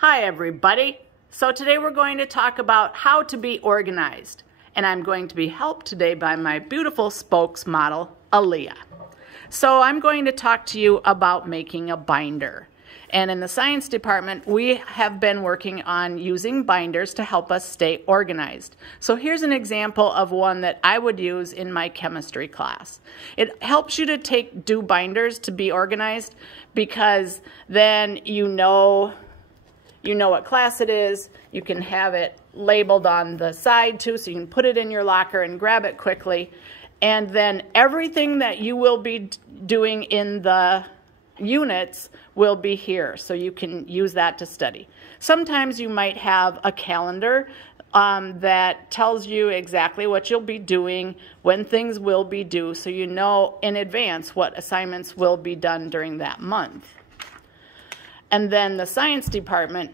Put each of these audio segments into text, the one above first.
Hi everybody. So today we're going to talk about how to be organized. And I'm going to be helped today by my beautiful spokes model, Aaliyah. So I'm going to talk to you about making a binder. And in the science department, we have been working on using binders to help us stay organized. So here's an example of one that I would use in my chemistry class. It helps you to do binders to be organized because then you know what class it is. You can have it labeled on the side too, so you can put it in your locker and grab it quickly. And then everything that you will be doing in the units will be here, so you can use that to study. Sometimes you might have a calendar that tells you exactly what you'll be doing, when things will be due, so you know in advance what assignments will be done during that month. And then the science department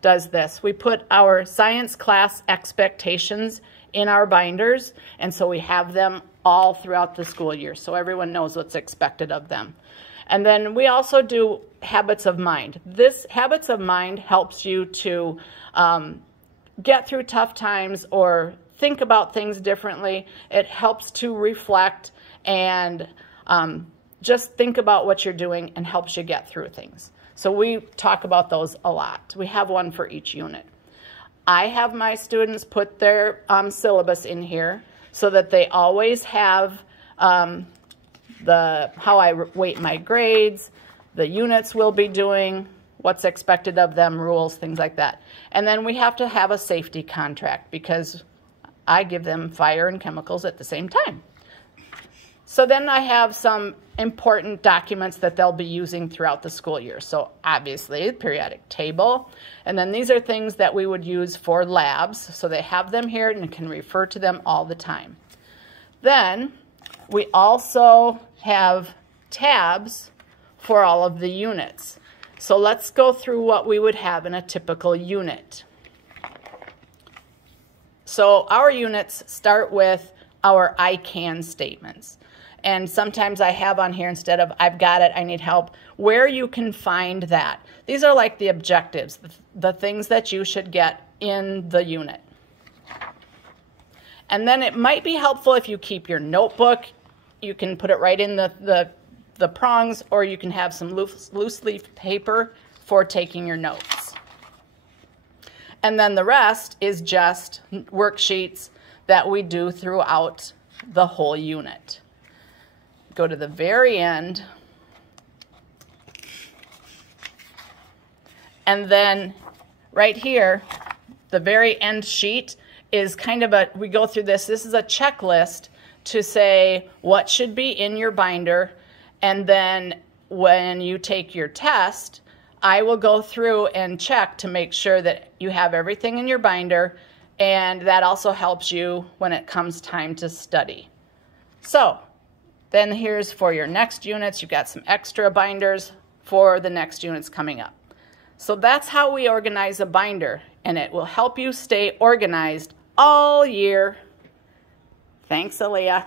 does this. We put our science class expectations in our binders, and so we have them all throughout the school year, so everyone knows what's expected of them. And then we also do habits of mind. This habits of mind helps you to get through tough times or think about things differently. It helps to reflect and just think about what you're doing and helps you get through things. So we talk about those a lot. We have one for each unit. I have my students put their syllabus in here so that they always have how I weight my grades, the units we'll be doing, what's expected of them, rules, things like that. And then we have to have a safety contract because I give them fire and chemicals at the same time. So then I have some important documents that they'll be using throughout the school year. So obviously, periodic table. And then these are things that we would use for labs. So they have them here and can refer to them all the time. Then we also have tabs for all of the units. So let's go through what we would have in a typical unit. So our units start with our I can statements. And sometimes I have on here, instead of I've got it, I need help, where you can find that. These are like the objectives, the things that you should get in the unit. And then it might be helpful if you keep your notebook. You can put it right in the prongs, or you can have some loose leaf paper for taking your notes. And then the rest is just worksheets that we do throughout the whole unit. Go to the very end, and then right here, the very end sheet is kind of we go through this. This is a checklist to say what should be in your binder, and then when you take your test, I will go through and check to make sure that you have everything in your binder, and that also helps you when it comes time to study. So then here's for your next units. You've got some extra binders for the next units coming up. So that's how we organize a binder, and it will help you stay organized all year. Thanks, Aaliyah.